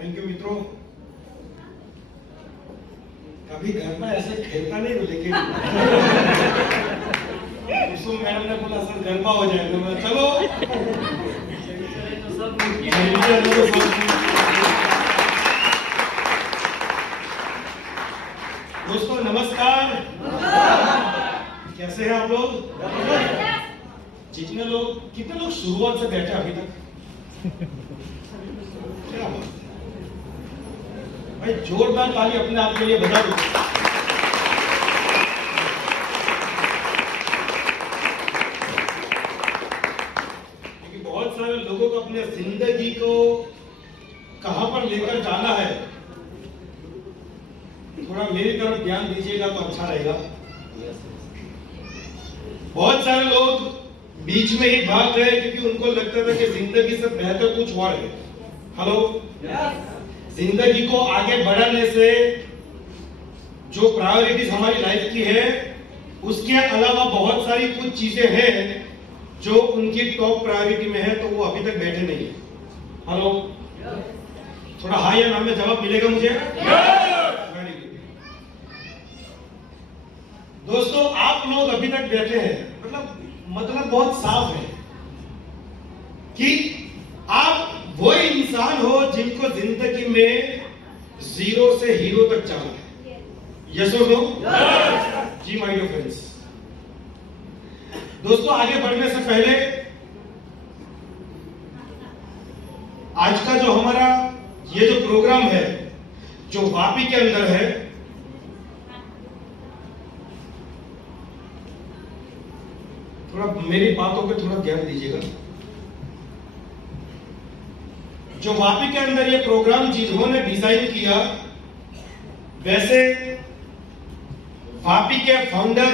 Thank you मित्रों। कभी घर में ऐसे खेलता नहीं हूँ, लेकिन कुसुम मैडम ने बोला सर गरबा हो जाए, तो मैं चलो दोस्तों नमस्कार। कैसे हैं आप लोग? कितने लोग शुरुआत से बैठे अभी तक? क्या बात है भाई, जोरदार ताली अपने आप के लिए बजा दो। क्योंकि बहुत सारे लोगों को अपने जिंदगी को कहां पर लेकर जाना है, थोड़ा मेरी तरफ ध्यान दीजिएगा तो अच्छा रहेगा। बहुत सारे लोग बीच में ही भाग गए क्योंकि उनको लगता था कि जिंदगी से बेहतर कुछ और है। हेलो, जिंदगी को आगे बढ़ाने से जो प्रायोरिटीज हमारी लाइफ की है, उसके अलावा बहुत सारी कुछ चीजें हैं जो उनकी टॉप प्रायोरिटी में है, तो वो अभी तक बैठे नहीं है। हेलो, थोड़ा हाँ या ना में जवाब मिलेगा मुझे? Very good. दोस्तों आप लोग अभी तक बैठे हैं, मतलब बहुत साफ है कि आप वो इंसान हो जिनको जिंदगी में जीरो से हीरो तक जाना है। यस और नो? जी माय डियर फ्रेंड्स। दोस्तों आगे बढ़ने से पहले आज का जो हमारा ये जो प्रोग्राम है, जो वापी के अंदर है, थोड़ा मेरी बातों पे थोड़ा ध्यान दीजिएगा। जो वापी के अंदर ये प्रोग्राम जिन्होंने डिजाइन किया, वैसे वापी के फाउंडर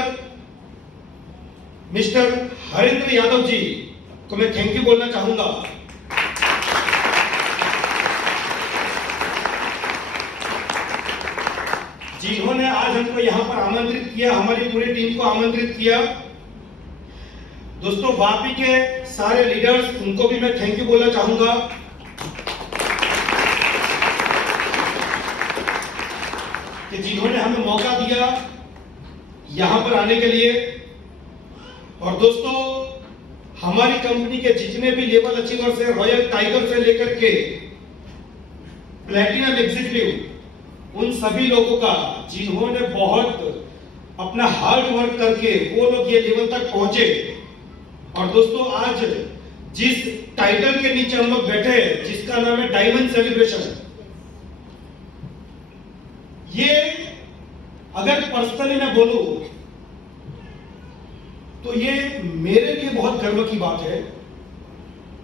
मिस्टर हरिंद्र यादव जी को मैं थैंक यू बोलना चाहूंगा। जिन्होंने आज हमको यहां पर आमंत्रित किया, हमारी पूरी टीम को आमंत्रित किया। दोस्तों वापी के सारे लीडर्स, उनको भी मैं थैंक यू बोलना चाहूंगा। कि जिन्होंने हमें मौका दिया यहां पर आने के लिए। और दोस्तों हमारी कंपनी के जितने भी लेवल अचीवर्स हैं, रॉयल टाइगर से लेकर के प्लैटिनम एग्जीक्यूटिव, उन सभी लोगों का जिन्होंने बहुत अपना हार्ड वर्क करके वो लोग ये लेवल तक पहुंचे। और दोस्तों आज जिस टाइटल के नीचे हम लोग बैठे हैं, जिसका नाम है डायमंड सेलिब्रेशन, ये अगर पर्सनली मैं बोलूं तो ये मेरे लिए बहुत गर्व की बात है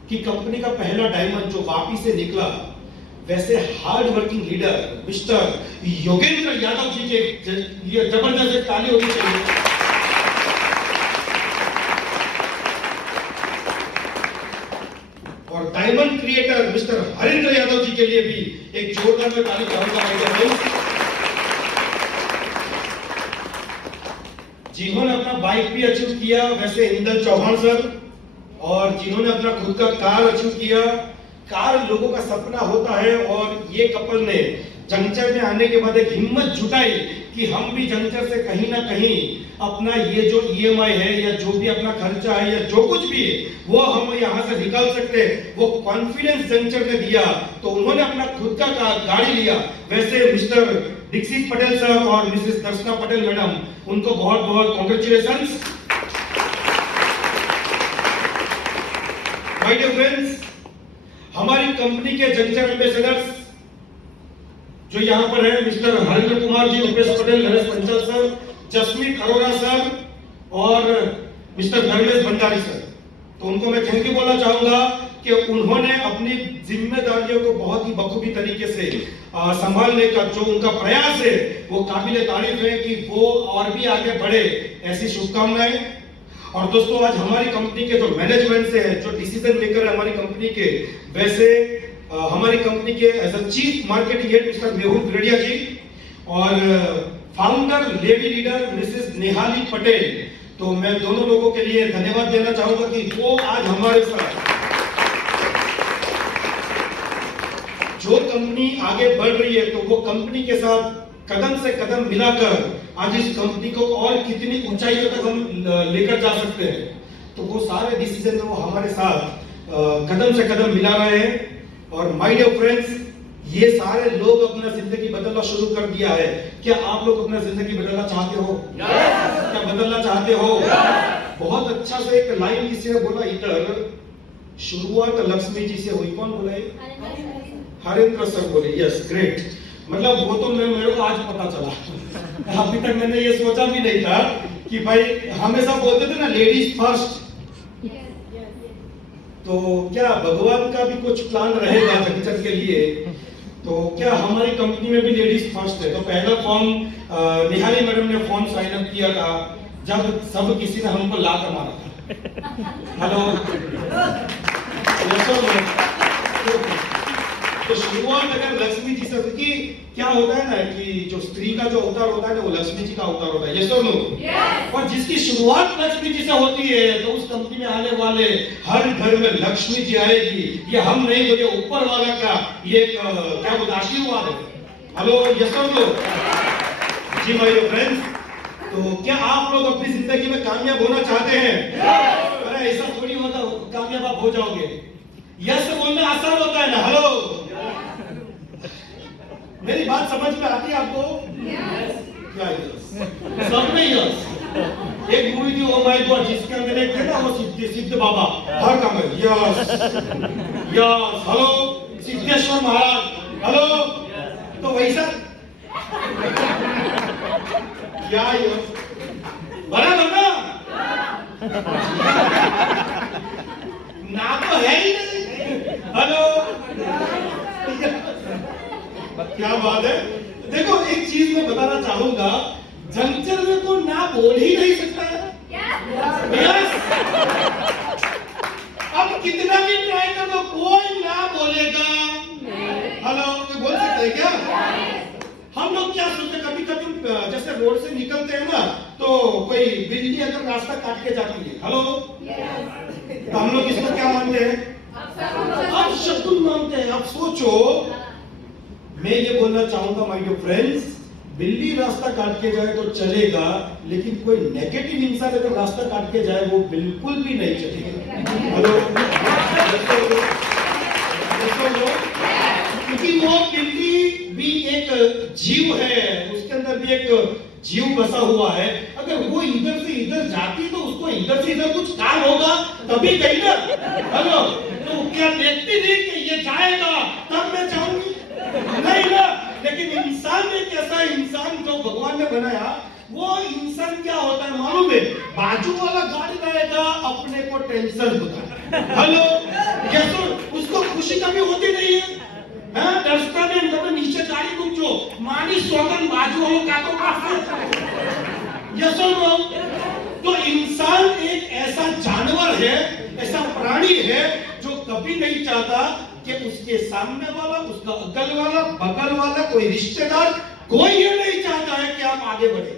कि कंपनी का पहला डायमंड जो वापी से निकला, वैसे hard working leader Mr Yogendra Yadav ji के लिए जबरदस्त एक ताली होनी चाहिए। और diamond creator Mr Harindra Yadav ji के लिए भी एक जोरदार में ताली चाहूंगा। जिन्होंने अपना बाइक भी अचीव किया, वैसे इंदल चौहान सर, और जिन्होंने अपना खुद का कार अचीव किया। कार लोगों का सपना होता है, और ये कपल ने जंक्शन में आने के बाद एक हिम्मत जुटाई कि हम भी जंक्शन से कहीं ना कहीं अपना ये जो EMI है या जो भी अपना खर्चा है या जो कुछ भी है वो हम यहाँ से निकाल सकते हैं। वो कॉन्फिडेंस जंक्शन ने दिया तो उन्होंने अपना खुद का गाड़ी लिया। वैसे मिस्टर दीक्षित पटेल सर और मिसेस दर्शना पटेल मैडम, उनको बहुत बहुत कॉन्ग्रेचुलेशंस। माय डियर फ्रेंड्स, हमारी कंपनी के जंक्शन एम्बेसडर्स जो यहाँ पर है, mister Harindra Kumar ji, Upesh Patel, Naresh Panchal sir, Jasmeet Arora sir और मिस्टर धर्मेश भंडारी सर, तो उनको मैं थैंक यू बोलना चाहूंगा कि उन्होंने अपनी जिम्मेदारियों को बहुत ही बखूबी तरीके से संभालने का जो उनका प्रयास है वो काबिले तारीफ है कि वो और भी आगे बढ़े, ऐसी शुभकामनाएं। और दोस्तों आज हमारी कंपनी के जो मैनेजमेंट से है, जो डिसीजन मेकर है हमारी कंपनी के, वैसे हमारी कंपनी के as a chief marketing head Mr Mehul Bhidiya ji और founder lady leader Mrs Nehali Patel, तो मैं दोनों लोगों के लिए धन्यवाद देना चाहूंगा कि वो आज हमारे साथ जो कंपनी आगे बढ़ रही है तो वो कंपनी के साथ कदम से कदम मिलाकर आज इस कंपनी को और कितनी ऊंचाइयों तक हम लेकर जा सकते हैं, तो वो सारे डिसीजन में वो हमारे साथ कदम से कदम मिला रहे हैं। और माय डियर फ्रेंड्स, ये सारे लोग अपना जिंदगी बदलना शुरू कर दिया है। क्या आप लोग अपना जिंदगी बदलना चाहते हो? क्या बदलना चाहते हो? बहुत अच्छा से एक लाइन किसी ने बोला इधर, शुरुआत लक्ष्मी जी से हुई। कौन बोला ये? हरेंद्र सर बोले। Yes, great. मतलब वो तो मेरे को आज पता चला, अभी तक मैंने ये सोचा भी नहीं था कि भाई हमेशा बोलते थे ना लेडीज फर्स्ट, तो क्या भगवान का भी कुछ प्लान रहेगा जगचर के लिए? तो क्या हमारी कंपनी में भी लेडीज फर्स्ट है? तो पहला फॉर्म निहारी मैडम ने फॉर्म साइन अप किया था जब सब किसी ने हमको लात मारा था। हेलो, तो शुरुआत अगर लक्ष्मी जी से, क्योंकि क्या होता है ना कि जो स्त्री का जो अवतार होता है ना वो लक्ष्मी जी का अवतार होता है। यस और नो? और जिसकी शुरुआत लक्ष्मी जी से होती है तो उस कंपनी में आने वाले हर घर में लक्ष्मी जी आएगी। ये हम नहीं बोले, ऊपर वाला का ये क्या बोलते आशीर्वाद है। हेलो, यस और नो? जी माय फ्रेंड्स, तो क्या आप लोग अपनी जिंदगी में कामयाब होना चाहते हैं? अरे ऐसा थोड़ी होता कामयाब आप हो जाओगे। यस बोलना आसान होता है ना। हेलो, मेरी बात समझ में आती है आपको? क्या यस? सब में यस। एक मूवी थी ओ माय गॉड जिसके अंदर एक थे ना वो सिद्ध बाबा, हर काम में यस यस। हेलो, सिद्धेश्वर महाराज। हेलो, तो वैसा क्या यस बराबर ना तो है ही नहीं। हेलो, क्या बात है। देखो एक चीज मैं बताना चाहूंगा, जंक्शन में को ना बोल ही नहीं सकता है। यस, अब कितना भी ट्राई कर दो कोई ना बोलेगा। हेलो, तो बोल सकते हैं क्या? हम लोग क्या सोचते हैं, कभी कभी जैसे रोड से निकलते हैं ना तो कोई बिल्ली अगर रास्ता काट के जाती है, हेलो, तो हम लोग इसको क्या मानते हैं? आप शकुन मानते हैं। आप सोचो, मैं ये बोलना चाहूंगा माय डियर फ्रेंड्स, बिल्ली रास्ता काट के जाए तो चलेगा, लेकिन कोई नेगेटिव इंसान अगर रास्ता काट के जाए वो बिल्कुल भी नहीं चलेगा। हेलो, क्योंकि वो बिल्ली भी एक जीव है, उसके अंदर भी एक जीव बसा हुआ है। अगर वो इधर से इधर जाती तो उसको इधर से इधर कुछ काम होगा तभी कहीं ना। हेलो, तो क्या देखती थी कि ये जाएगा तब मैं जाऊंगी? नहीं ना। लेकिन इंसान एक ऐसा इंसान जो भगवान ने बनाया, वो इंसान क्या होता है मालूम है? बाजू वाला गाड़ी लाएगा, अपने को टेंशन होता है। हेलो, कैसे उसको खुशी कभी होती नहीं है? हाँ, दर्शता में अंदर नीचे गाड़ी पूछो, मानी सोगन बाजू वालों का तो काफी। यस और नो? तो इंसान एक ऐसा जानवर है, ऐसा प्राणी है जो कभी नहीं चाहता कि उसके सामने वाला, उसका अगल वाला, बगल वाला, कोई रिश्तेदार, कोई ये नहीं चाहता है कि आप आगे बढ़े।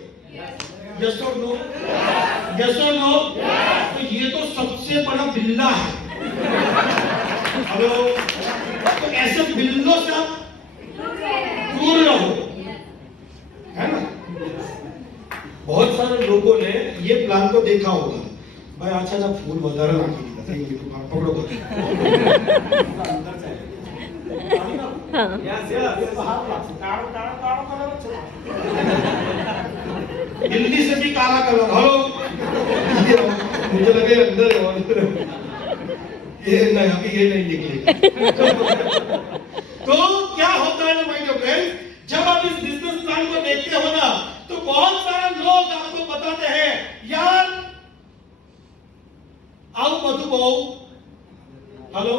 यस और नो? यस और नो? तो ये तो सबसे बड़ा बिल्ला है। हेलो, तो ऐसे बिल्लों से आप दूर रहो, है ना? बहुत सारे लोगों ने ये प्लान को देखा होगा, भाई अच्छा ना फूल वगैरह नाखी पकड़ो दिल्ली से भी काला कलर। हेलो, मुझे लगे अंदर ये नहीं, अभी ये नहीं निकलेगा। तो क्या होता है ना माय डियर फ्रेंड्स, जब आप इस बिजनेस प्लान को देखते हो ना तो बहुत सारे लोग आपको बताते हैं यार आओ मधु बहु। हेलो,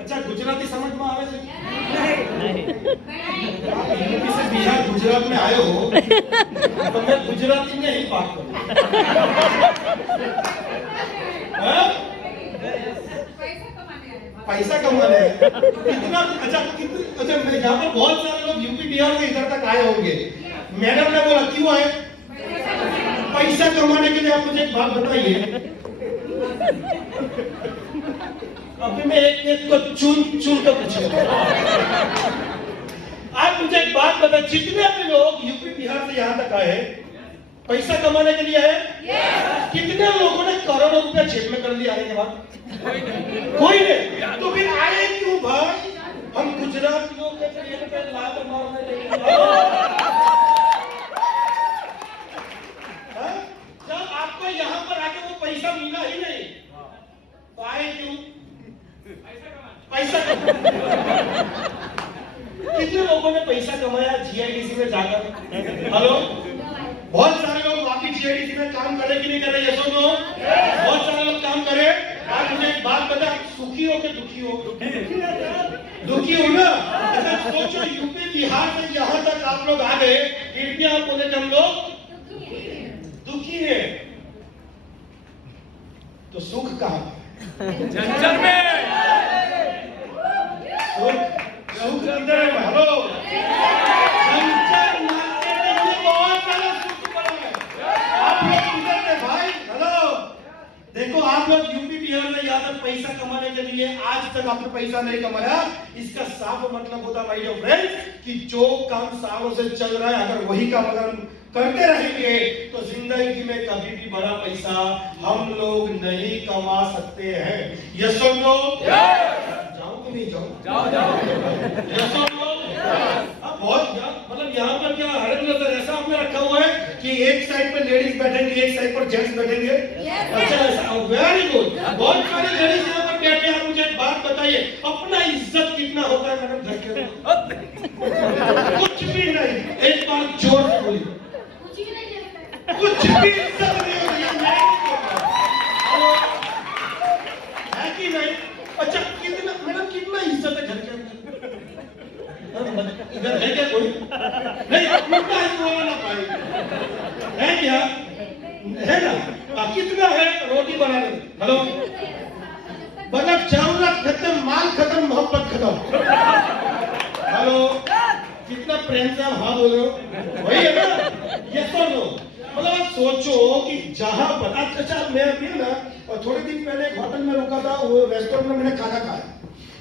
अच्छा गुजराती समझ में आवे છે? आप यूपी से बिहार गुजरात में आए हो तो मैं गुजराती में ही बात करूं। पैसा कमाने कितना? अच्छा मैं यहाँ पर बहुत सारे लोग यूपी बिहार से इधर तक आए होंगे। मैडम ने बोला क्यों आए? पैसा कमाने के लिए। आप मुझे एक बात बताइए, अभी मैं एक को चुन चुन कर पूछूंगा, बात बता, जितने भी लोग यूपी बिहार से यहाँ तक आए पैसा कमाने के लिए आए, कितने लोगों ने करोड़ों रुपया जेब में कर लिया आने के बाद? कोई नहीं। तो फिर आए क्यों भाई? हम गुजरातियों के पेट पे लात मारने लगे। जब आपको यहाँ पर आके वो पैसा मिला ही नहीं, तो आए क्यों? पैसा कितने लोगों ने पैसा कमाया जीआईडीसी में जाकर? हेलो, बहुत सारे लोग वाकई जीआईडीसी में काम कर रहे कि नहीं कर रहे? यस और नो? बहुत सारे लोग काम करे। आज मुझे एक बात बता, सुखी हो के दुखी हो? दुखी हो ना? अच्छा सोचो, यूपी बिहार से यहाँ तक आप लोग आ गए, इंडिया आप बोले हम लोग दुखी है, तो सुख कहाँ? जंगल में। सुख किधर है? हेलो, जंगल मार्केटिंग में बहुत सारा सुख पड़ा है। आप लोग किधर थे भाई? हेलो, देखो आप लोग यूपी बिहार में यहाँ तक पैसा कमाने के लिए आज तक आपने पैसा नहीं कमाया। इसका साफ मतलब होता माय डियर फ्रेंड्स कि जो काम सालों से चल रहा है, अगर वही काम अगर करते रहेंगे तो जिंदगी में कभी भी बड़ा पैसा हम लोग नहीं कमा सकते हैं। यस और नो? जाओ कि नहीं जाओ? जाओ। यस और नो? अब बहुत मतलब यहाँ पर क्या हर नजर ऐसा आपने रखा हुआ है कि एक साइड पे लेडीज बैठेंगे, एक साइड पर जेंट्स बैठेंगे। अच्छा ऐसा, वेरी गुड। बहुत सारे लेडीज यहाँ पर बैठे हैं। मुझे एक बात बताइए, अपना इज्जत कितना होता है मैडम घर के अंदर? कुछ भी नहीं। एक बार जोर से बोलिए, कुछ भी इज्जत नहीं होती है कि नहीं? अच्छा कितना मैडम, कितना इज्जत है घर के अंदर? इधर है क्या कोई? नहीं, कितना बोलना ना भाई, है क्या? है ना? कितना है रोटी बनाने? हेलो, मतलब जरूरत खत्म, माल खत्म, मोहब्बत खत्म। हेलो, कितना प्रेम से आप हाँ बोल रहे हो? वही है ना? ये तो नो। मतलब आप सोचो कि जहां पर अच्छा, मैं अभी ना और थोड़े दिन पहले एक होटल में रुका था, वो रेस्टोरेंट में मैंने खाना खाया,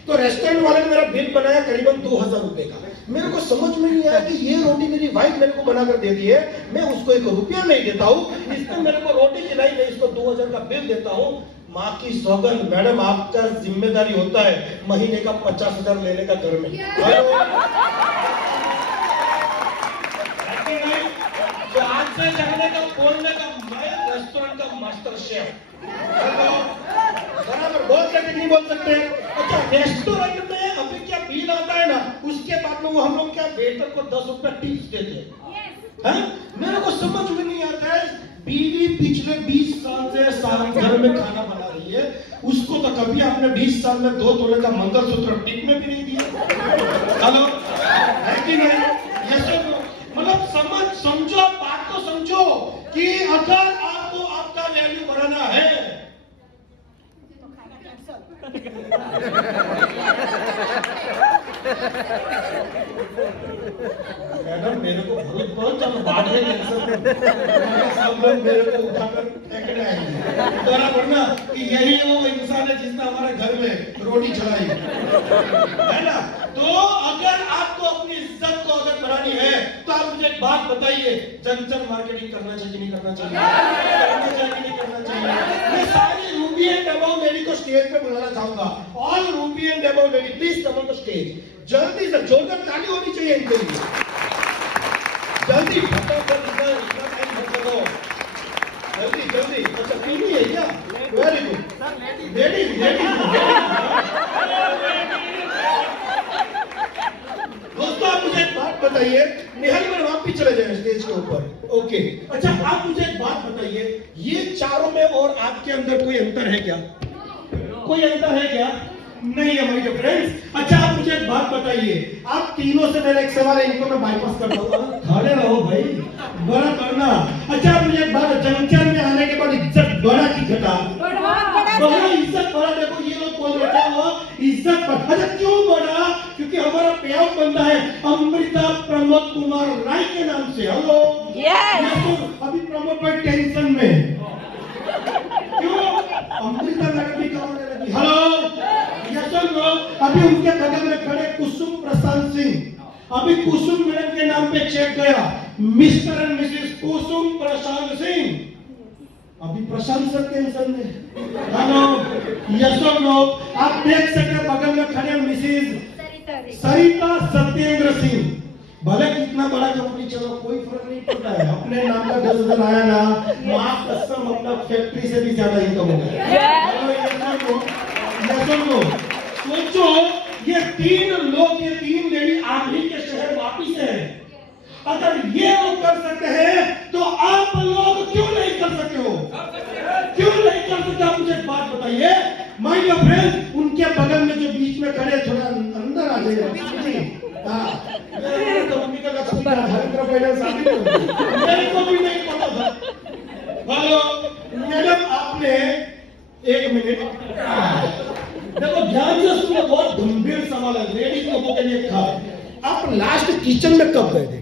तो रेस्टोरेंट वाले ने मेरा बिल बनाया करीबन 2000 रुपए का। मेरे को समझ में नहीं आया कि ये रोटी मेरी वाइफ मेरे को बनाकर देती है, मैं उसको 1 रुपया नहीं देता हूँ, इसने मेरे को रोटी खिलाई, मैं इसको 2000 का बिल देता हूँ। माँ की सौगंध मैडम, आपका जिम्मेदारी होता है महीने का 50,000 लेने का घर में। तो आज से जगने का बोलने का, मैं रेस्टोरेंट का मास्टर शेफ। बराबर बोल सकते नहीं बोल सकते? अच्छा रेस्टोरेंट में अभी क्या बिल आता है ना, उसके बाद में वो हम लोग क्या वेटर को 10 रुपया टिप्स देते हैं। मेरे को समझ में नहीं आता है, बीवी पिछले 20 साल से सारे घर में खाना बना रही है, उसको तो कभी आपने 20 साल में 2 तोले का मंगलसूत्र टिप में भी नहीं दिया। हेलो, है कि नहीं? ये सब मतलब समझो, बात को समझो कि अगर आपको आपका वैल्यू बढ़ाना है मैडम, मेरे को बहुत चलो बाद में सब लोग मेरे को उठाकर फेंकने आएंगे। बराबर ना कि यही वो इंसान है जिसने हमारे घर में रोटी चलाई है ना? तो अगर आपको अपनी इज्जत को अगर बढ़ानी है तो आप मुझे एक बात बताइए, जंक्शन मार्केटिंग करना चाहिए नहीं करना चाहिए? करना चाहिए नहीं करना चाहिए? मैं सारी रूबी एंड अबाउ लेडी को स्टेज पे बुलाना चाहूंगा। ऑल रूबी एंड अबाउ lady please come on the stage. जल्दी से जोरदार ताली होनी चाहिए इनके लिए। जल्दी फटाफट, इतना टाइम मत करो, जल्दी जल्दी। अच्छा पीनी है क्या? Very good. लेडीज दोस्तों, आप मुझे एक बात बताइए, निहाल मैडम आप भी चले जाए स्टेज के ऊपर। ओके, अच्छा आप मुझे एक बात बताइए, ये चारों में और आपके अंदर कोई अंतर है क्या? कोई अंतर है क्या? नहीं है माय फ्रेंड्स। अच्छा आप मुझे एक बात बताइए, आप तीनों से मेरा एक सवाल है, इनको मैं बाईपास करता हूँ, खड़े रहो भाई, बड़ा करना। अच्छा आप मुझे एक बात, जंक्शन में आने के बाद इज्जत बढ़ा की घटा? बढ़ा, इज्जत बढ़ा। देखो ये लोग बोल रहे हो इज्जत बढ़ा। अच्छा क्यों बढ़ा? क्योंकि हमारा पे आउट बनता है अमृता प्रमोद कुमार राय के नाम से। हेलो, अभी प्रमोद भाई टेंशन में क्यों? अमृता मैडम भी काम करने लगी। हेलो, अभी उनके बगल में खड़े कुसुम प्रशांत सिंह, अभी कुसुम मैडम के नाम पे चेक गया, मिस्टर एंड मिसेस कुसुम प्रशांत सिंह। अभी प्रशांत सर टेंशन में, हेलो यस और नो। आप देख सकते हैं बगल में खड़े मिसेस सरिता सत्येंद्र सिंह। भले कितना बड़ा कंपनी चलो कोई फर्क नहीं पड़ता है, अपने नाम का 10,000 आया ना, माफ कसम अपना फैक्ट्री से भी ज्यादा इनकम होगा। सोचो ये 3 लोग, ये 3 लेडी आप ही के शहर वापिस है। अगर ये लोग कर सकते हैं तो आप लोग क्यों नहीं कर सकते हो? क्यों नहीं कर सकते? आप मुझे एक बात बताइए माय डियर फ्रेंड्स, उनके बगल में जो बीच में खड़े, थोड़ा अंदर आ जाइए। हाँ, मेरे को भी नहीं पता था। हेलो मैडम, आपने 1 मिनट देखो ध्यान से सुनो, बहुत गंभीर सवाल है लेडीज लोगों के लिए। आप लास्ट किचन में कब गए थे?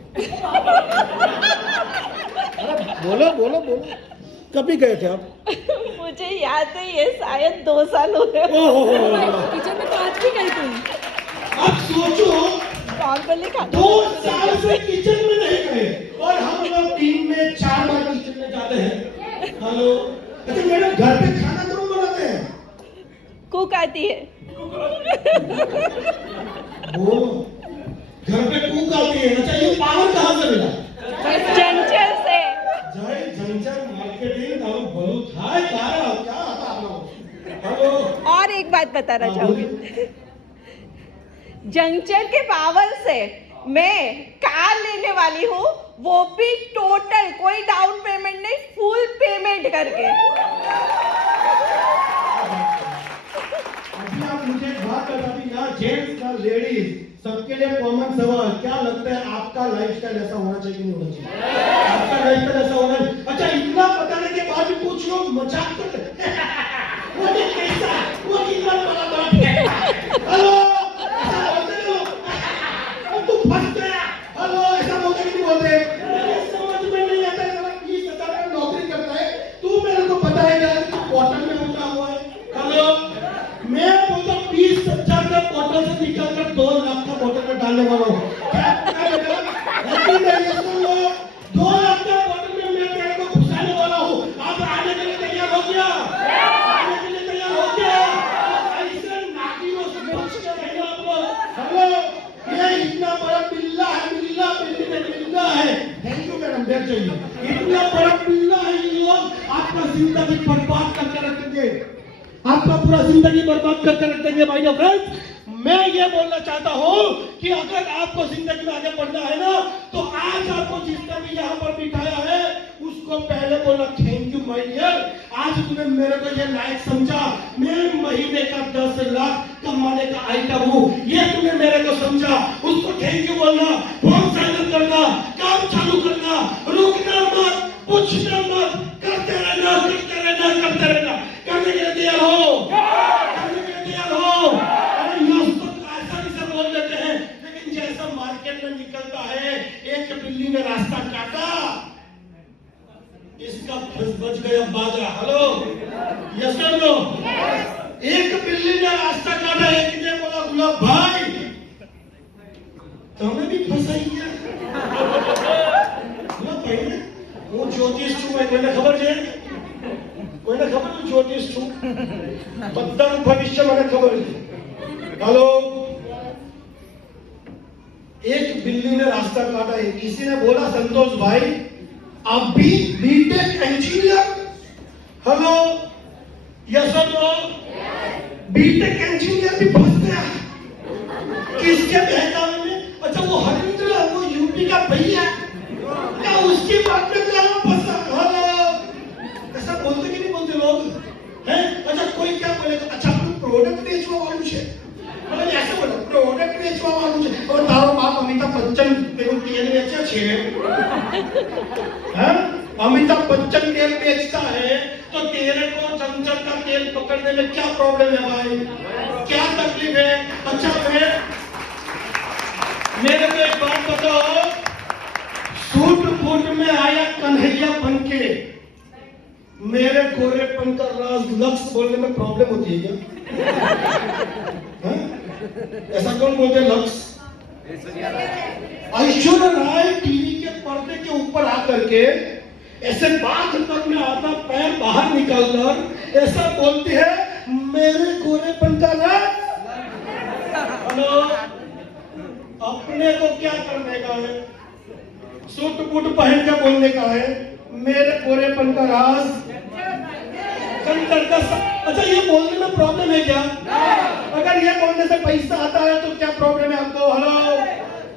बोलो बोलो बोलो, कभी गए थे आप? मुझे याद है, ये शायद 2 साल हो गए। किचन में तो आज भी गई तुम। आप सोचो नॉर्मली 2 साल से किचन में नहीं गए और हम लोग दिन में 4 बार किचन में जाते हैं। हेलो, अच्छा मैडम घर पे खाना कौन बनाते हैं? कुक आती है। वो घर पे कुक आती है। अच्छा ये पावर कहाँ से मिला? चंचल से। जय झंझर मार्केटिंग दारू भरू था क्या आता आप लोग? हेलो, और एक बात बताना चाहूंगी, जंक्शन के पावर से मैं कार लेने वाली हूँ, वो भी टोटल, कोई डाउन पेमेंट नहीं, फुल पेमेंट करके। अभी आप मुझे एक बात बता दी ना, जेंट्स का लेडीज सबके लिए कॉमन सवाल, क्या लगता है आपका लाइफस्टाइल ऐसा होना चाहिए कि नहीं होना चाहिए? आपका लाइफस्टाइल ऐसा होना चाहिए? अच्छा इतना बताने के बाद भी कुछ लोग मजाक करते हैं। वो देख कैसा, वो कितना बड़ा बात है। हेलो, ऐसा बोलते हैं लोग। तू फंस गया। हेलो, ऐसा बोलते कि नहीं बोलते? मुझे समझ में नहीं आता है, 20,000 का नौकरी करता है, तू मेरे को पता है क्या तू बॉटल में उठा हुआ है? हेलो, मैं बोलता 20,000 का बॉटल से निकल कर 2 लाख का बॉटल में डालने वाला हूँ। क्या बेटा? ऐसी नहीं है, सुन लो, 2 लाख का बॉटल में मैं तेरे को घुसाने वाला हूँ। आप आने के लिए तैयार हो गया? आने के लिए तैयार हो गया? ऐसे नागिनों से बच के रहना आप लोग। हेलो, ये इतना बड़ा बिल्ला है, बिल्ला बिल्ली में बिल्ला है। थैंक यू मैडम, बैठ जाइए। इतना बड़ा बिल्ला है ये लोग, आपका जिंदगी बर्बाद करके रखेंगे, आपका पूरा जिंदगी बर्बाद करके रख देंगे। भाई फ्रेंड्स, मैं ये बोलना चाहता हूँ कि अगर आपको जिंदगी में आगे बढ़ना है ना, तो आज आपको जितना भी यहाँ पर बिठाया है उसको पहले बोलना थैंक यू माय डियर। आज तूने मेरे को ये लायक समझा, मैं महीने का 10 लाख कमाने का आइटम हूँ, ये तूने मेरे को समझा, उसको थैंक यू बोलना, फॉर्म साइन अप करना, काम चालू करना, रुकना मत, पूछना मत, करते रहना करते रहना करते रहना। करने के लिए तैयार हो? करने के लिए तैयार हो? अरे यस तो ऐसा भी सब बोल देते हैं, लेकिन जैसा मार्केट में निकलता है, एक बिल्ली ने रास्ता काटा, इसका बच गया बाजरा। हेलो यस और नो? एक बिल्ली ने रास्ता काटा, एक ने बोला गुलाब भाई तुमने भी फंसाई है। गुलाब भाई ने वो ज्योतिष छू है, कोई खबर है? कोઈને ખબર હું જ્યોતિષ છું, બધાનું ભવિષ્ય મને ખબર છે। हेलो, एक बिल्ली ने रास्ता काटा है, किसी ने बोला संतोष भाई आप भी बीटेक इंजीनियर? हेलो यस और नो? बीटेक इंजीनियर भी फंस गया किसके बहकावे में? अच्छा वो हरिंद्र, वो यूपी का भैया, क्या उसकी बात में क्या फंसा? हेलो, ऐसा बोलते कि नहीं बोलते लोग हैं? अच्छा कोई क्या बोलेगा, अच्छा आपको प्रोडक्ट बेचवा वालू છે, मतलब ऐसे बोलो प्रोडक्ट बेचवा वालू છે, और તારો બાપ અમિતાભ બચ્ચન પેલું તેલ વેચે છે, हैं? अमिताभ बच्चन तेल बेचता है तो तेरे को चमचम का तेल पकड़ने में क्या प्रॉब्लम है भाई? क्या तकलीफ है? अच्छा फिर मेरे को एक बात बताओ, सूट बूट में आया कन्हैया बनके मेरे गोरेपन का राज लक्ष्य बोलने में प्रॉब्लम होती है क्या? ऐसा कौन बोलते लक्ष्य? ऐश्वर्या राय टीवी के पर्दे के ऊपर आकर के ऐसे बात तक में आधा पैर बाहर निकालकर ऐसा बोलती है, मेरे गोरेपन का राज। हेलो, अपने को क्या करने का है? सूट बूट पहन के बोलने का है, मेरे गोरेपन का राज। अच्छा, ये बोलने में प्रॉब्लम है क्या? अगर ये बोलने से पैसा आता है तो क्या प्रॉब्लम है आपको? हेलो,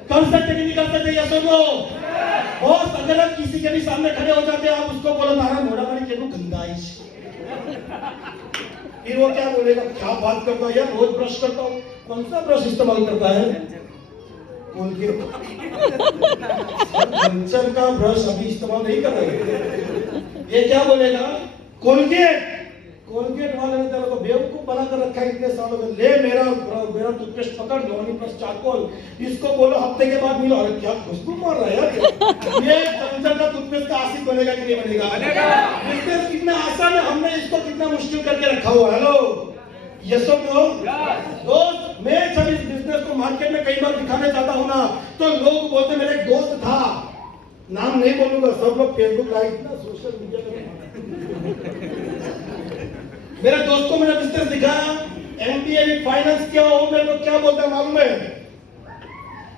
कर सकते कि नहीं कर सकते? या सुनो बॉस, अगर आप किसी के भी सामने खड़े हो जाते हैं, आप उसको बोलो तारा मोड़ा मारी के गंदाइश, फिर वो क्या बोलेगा? क्या बात करता है यार, रोज ब्रश करता हूँ। कौन सा ब्रश इस्तेमाल करता है? कोलगेट। कंचन का ब्रश अभी इस्तेमाल नहीं कर रहे। ये क्या बोलेगा? कोलगेट। कोलगेट वाले ने तेरे को बेवकूफ बनाकर रखा है इतने सालों में। ले मेरा टूथपेस्ट पकड़, लॉनी प्लस चारकोल, इसको बोलो हफ्ते के बाद मिलो। अरे क्या खुशबू मार रहा है यार। ये कंचन का टूथपेस्ट का आशिक बनेगा कि नहीं बनेगा? बिजनेस कितना आसान है, हमने इसको कितना मुश्किल करके रखा हुआ है। हेलो, यस और नो? दोस्त, मैं जब इस बिजनेस को मार्केट में कई बार दिखाने जाता हूँ ना, तो लोग बोलते मेरे एक दोस्त था, नाम नहीं बोलूंगा, सब लोग फेसबुक लाइव ना सोशल मीडिया पे मेरे दोस्त को मैंने बिजनेस दिखाया, एमबीए विद फाइनेंस किया, वो मेरे को क्या बोलता है मालूम है?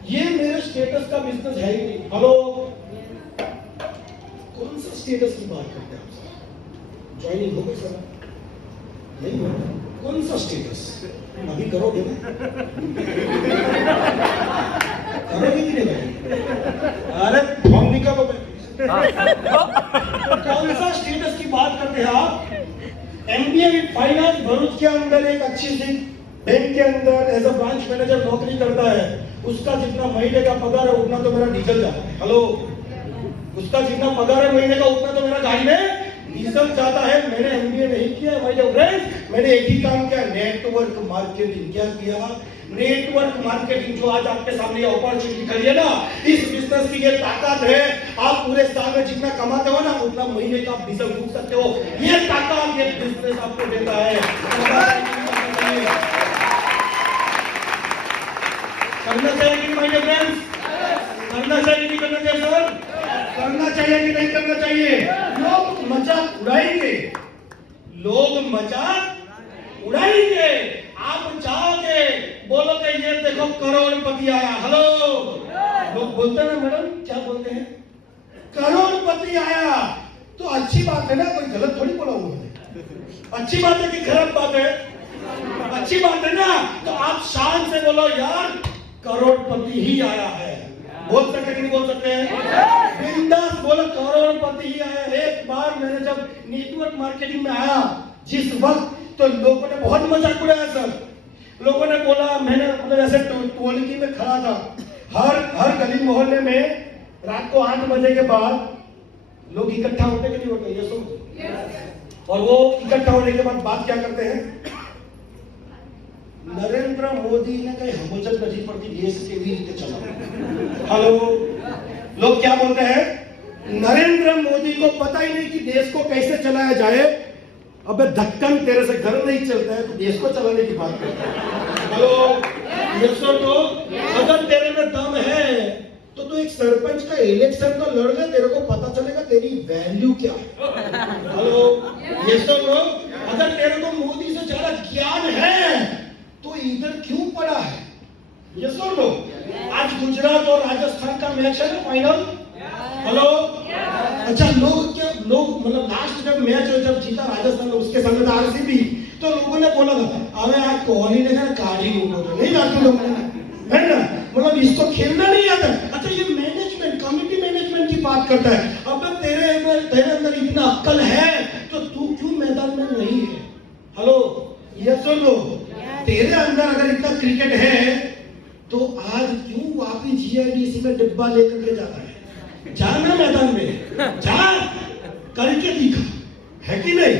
ये मेरे स्टेटस का बिजनेस है ही नहीं। हेलो, कौन सा स्टेटस की बात करते हैं आप? ज्वाइनिंग हो गई सर? नहीं हो? कौन सा स्टेटस? अभी करोगे ना? करोगे कि नहीं? अरे फॉर्म निकालो। कौन सा स्टेटस की बात करते हैं आप? एमबीए विद फाइनेंस, भरूच के अंदर एक अच्छी सी बैंक के अंदर एज अ ब्रांच मैनेजर नौकरी करता है। उसका जितना महीने का पगार है उतना तो मेरा डीजल जाता है। हेलो, उसका जितना पगार है महीने का उतना तो मेरा गाड़ी में डीजल जाता है। मैंने एमबीए नहीं किया भाई फ्रेंड्स, मैंने एक ही काम किया, नेटवर्क मार्केटिंग। क्या किया? Network marketing. जो आज आपके सामने अपॉर्चुनिटी खड़ी है ना, इस बिजनेस की ये ताकत है। आप पूरे साल में जितना कमाते हो ना, उतना महीने का डीजल फूक सकते हो। ये ताकत ये बिजनेस आपको देता है। करना चाहिए कि नहीं फ्रेंड्स? करना चाहिए कि नहीं करना चाहिए सर? करना चाहिए कि नहीं करना चाहिए? लोग मजाक उड़ाएंगे, लोग मजाक उड़ाएंगे। आप जाओगे, बोलोगे ये देखो करोड़पति आया। हेलो, लोग बोलते हैं ना मैडम, क्या बोलते हैं? करोड़पति आया। तो अच्छी बात है ना, कोई गलत थोड़ी बोला हुआ है। अच्छी बात है कि खराब बात है? अच्छी बात है ना। तो आप शान से बोलो यार, करोड़पति ही आया है। बोल सकते कि नहीं बोल सकते हैं? बिंदास बोलो, करोड़पति ही आया। एक बार मैंने जब नेटवर्क मार्केटिंग में आया जिस वक्त, तो लोगों ने बहुत मजाक उड़ाया सर। लोगों ने बोला, मैंने मतलब ऐसे टोलकी में खड़ा था, हर गली मोहल्ले में रात को 8 बजे के बाद लोग इकट्ठा होते कि नहीं होते? ये सुन। और वो इकट्ठा होने के बाद बात क्या करते हैं? नरेंद्र मोदी ने कहीं हमजत नहीं पड़ती, देश के भी रीते चला। हेलो, लोग क्या बोलते हैं? नरेंद्र मोदी को पता ही नहीं कि देश को कैसे चलाया जाए। अबे धक्कन, तेरे से घर नहीं चलता है तो देश को चलाने की बात करता है। हेलो, ये सुनो, अगर तेरे में दम है तो तू एक सरपंच का इलेक्शन तो लड़ ले, तेरे को पता चलेगा तेरी वैल्यू क्या है। हेलो, ये सुनो, अगर तेरे को मोदी से ज्यादा ज्ञान है तो इधर क्यों पड़ा है? ये सुन लो, आज गुजरात और राजस्थान का मैच है ना, फाइनल। हेलो, अच्छा, लोग मतलब लास्ट जब मैच जब जीता राजस्थान, उसके सामने था आरसीबी, तो लोगों ने बोला था अबे आज कोहली ने ना काढ़ी नहीं लाते लोग, है ना, मतलब इसको खेलना नहीं आता। अच्छा, ये मैनेजमेंट, कमिटी मैनेजमेंट की बात करता है। अब तेरे अंदर इतना अक्ल है तो तू क्यों मैदान में नहीं है? हेलो, ये सुनो, तेरे अंदर अगर इतना क्रिकेट है तो आज क्यों वापी जीआईडीसी में डिब्बा लेकर के जाता है? जाना मैदान में, जा करके दिखा, है कि नहीं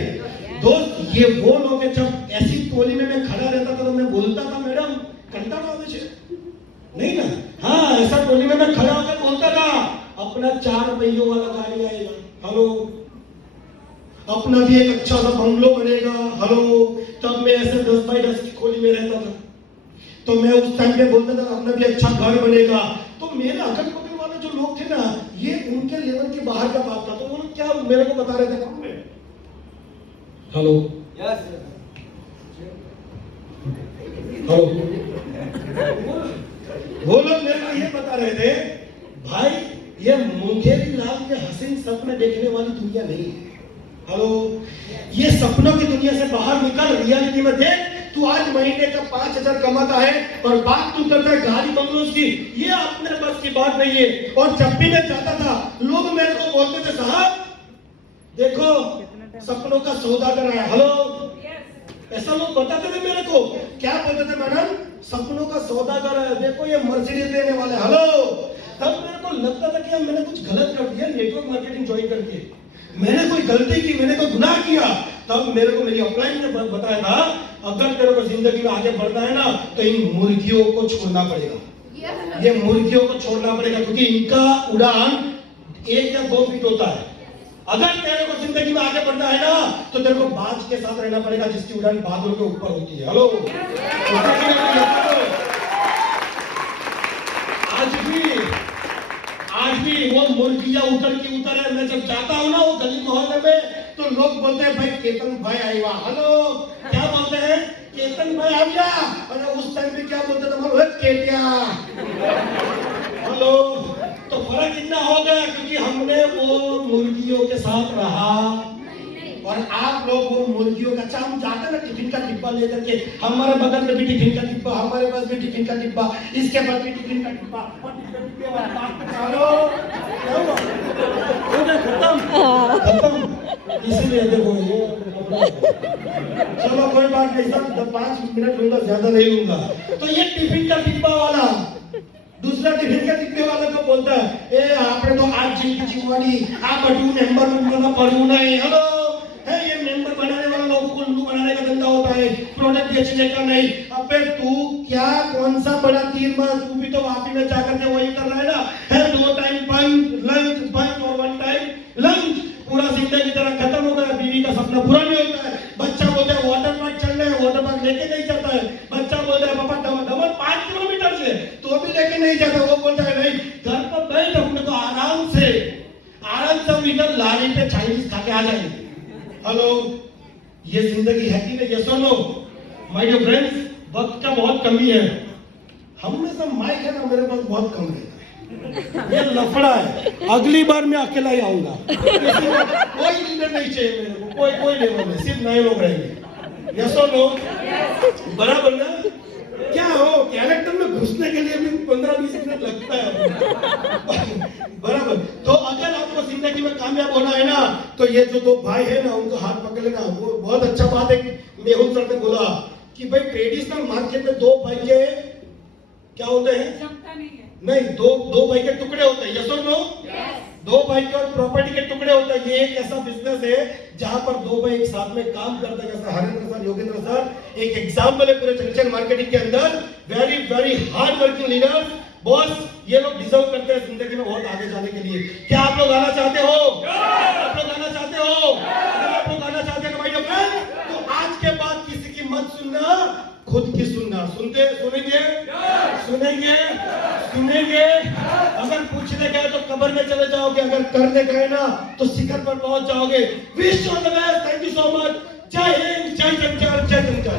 दोस्त? ये वो लोग हैं, जब ऐसी टोली में मैं खड़ा रहता था तो मैं बोलता था मैडम कंटाळा આવે છે नहीं ना? हाँ, ऐसा टोली में मैं खड़ा होकर बोलता था अपना 4 पहियों वाला गाड़ी आएगा। हेलो, अपना भी एक अच्छा सा बंगलो बनेगा। हेलो, तब मैं ऐसे 10 बाई 10 की खोली में रहता था। तो मैं उस टाइम पे बोलता था अपना भी अच्छा घर बनेगा। तो मेरे अगल बगल वाले जो लोग थे ना, ये उनके लेवल के बाहर का बात था। तो वो लोग क्या मेरे को बता रहे थे काम में, हेलो हेलो, वो लोग मेरे को ये बता रहे थे भाई ये मुंगेरी लाल के हसीन सपने देखने वाली दुनिया नहीं है। हेलो, ये सपनों की दुनिया से बाहर निकल, रियलिटी में देख। तू आज महीने का 5,000 कमाता है और बात तू करता है गाड़ी बंगलों की, ये अपने बस की बात नहीं है। और जब भी मैं जाता था लोग मेरे को बोलते थे साहब देखो सपनों का सौदागर आया। हेलो, ऐसा लोग बताते थे मेरे को। क्या बोलते थे मैडम, सपनों का सौदागर है, देखो ये मर्सिडीज लेने वाले। हेलो, तब मेरे को लगता था कि अब मैंने कुछ गलत कर दिया नेटवर्क मार्केटिंग ज्वाइन करके, मैंने कोई गलती की, मैंने कोई गुनाह किया। तब मेरे को मेरी अपलाइन ने बताया था अगर तेरे को जिंदगी में आगे बढ़ना है ना तो इन मुर्गियों को छोड़ना पड़ेगा। ये मुर्गियों को छोड़ना पड़ेगा क्योंकि इनका उड़ान 1 या 2 फीट होता है। अगर तेरे को जिंदगी में आगे बढ़ना है ना तो तेरे को बाज के साथ रहना पड़ेगा जिसकी उड़ान बादलों के ऊपर होती है। हेलो, आज भी वो मुर्गियां उतर की उतर है। मैं जब जाता हूँ ना वो गली मोहल्ले में तो लोग बोलते हैं भाई केतन भाई आई वाह। हेलो, क्या बोलते हैं, केतन भाई आ गया। और उस टाइम पे क्या बोलते थे मालूम है, केटिया। हेलो, तो फर्क इतना हो गया क्योंकि हमने वो मुर्गियों के साथ रहा और आप लोग वो मुर्गियों का। अच्छा, हम जाते ना टिफिन का डिब्बा लेकर के, हमारे बगल में भी टिफिन का डिब्बा, हमारे पास भी टिफिन का डिब्बा, इसके पास भी टिफिन का डिब्बा, और डिब्बे वाला बात चलो क्या हुआ? हो गया, खत्म। इसीलिए देखो ये चलो कोई बात नहीं, सब 5 मिनट लूंगा, ज्यादा नहीं लूंगा। तो ये टिफिन का डिब्बा वाला दूसरा टिफिन का डिब्बे वाले को बोलता है ए आपने तो आज जिंदगी जीवानी आप बटू मेंबर बनना पड़ू नहीं। हेलो, है ये मेंबर बनाने वाला लोगों को उल्लू बनाने का धंधा होता है, प्रोडक्ट बेचने का नहीं। अबे तू क्या कौन सा बड़ा तीर मार, तू भी तो वापी में जाकर के वही कर रहा है ना। है 2 टाइम पंच लंच पंच और 1 टाइम लंच, पूरा जिंदगी तरह खत्म हो गया। बीवी का सपना पूरा नहीं होता है। बच्चा बोलता है वाटर पार्क चलना है, वाटर पार्क लेके नहीं जाता है। बच्चा बोलता है पापा डबल 5 किलोमीटर से, तो भी लेके नहीं जाता। वो बोलता है नहीं घर पर बैठ अपने को आराम से हम इधर लारी पे चाइनीज खा के आ जाएंगे। हेलो, ये जिंदगी है कि नहीं? यस और नो माय डियर फ्रेंड्स, वक्त का बहुत कमी है। हम में सब माइक है ना, मेरे पास बहुत कम है। ये लफड़ा है, अगली बार मैं अकेला ही आऊंगा। कोई लीडर नहीं चाहिए मेरे को, कोई लेवल में, सिर्फ नए लोग रहेंगे। यस और नो, बराबर ना? क्या हो, कैरेक्टर में घुसने के लिए भी 15-20 मिनट लगता है। बराबर। तो अगर आपको जिंदगी में कामयाब होना है ना तो ये जो 2 भाई है ना उनको हाथ पकड़ लेना। वो बहुत अच्छा बात है। मेहुल सर ने बोला कि भाई ट्रेडिशनल मार्केट में 2 भाई के क्या होते हैं, नहीं 2 भाई के टुकड़े होते हैं। यस और नो? 2 भाई के और प्रॉपर्टी के टुकड़े होते हैं। ये एक ऐसा बिजनेस है जहां पर 2 भाई एक साथ में काम करते हैं। जैसा हरेंद्र सर, योगेंद्र सर एक एग्जाम्पल है पूरे जंक्शन मार्केटिंग के अंदर। Very hard working leaders. Boss, ये लोग डिजर्व करते हैं जिंदगी में बहुत आगे जाने के लिए। क्या आप लोग आना चाहते हो? आप लोग आना चाहते हो? अगर आप लोग आना चाहते हैं भाई तो आज के बाद किसी की मत सुनना, खुद की सुनना। सुनेंगे। अगर पूछने गए तो कब्र में चले जाओगे, अगर करने गए ना तो शिखर पर पहुंच जाओगे। Wish you the best. Thank you so much. जय हिंद, जय जंजर, जय जंजर।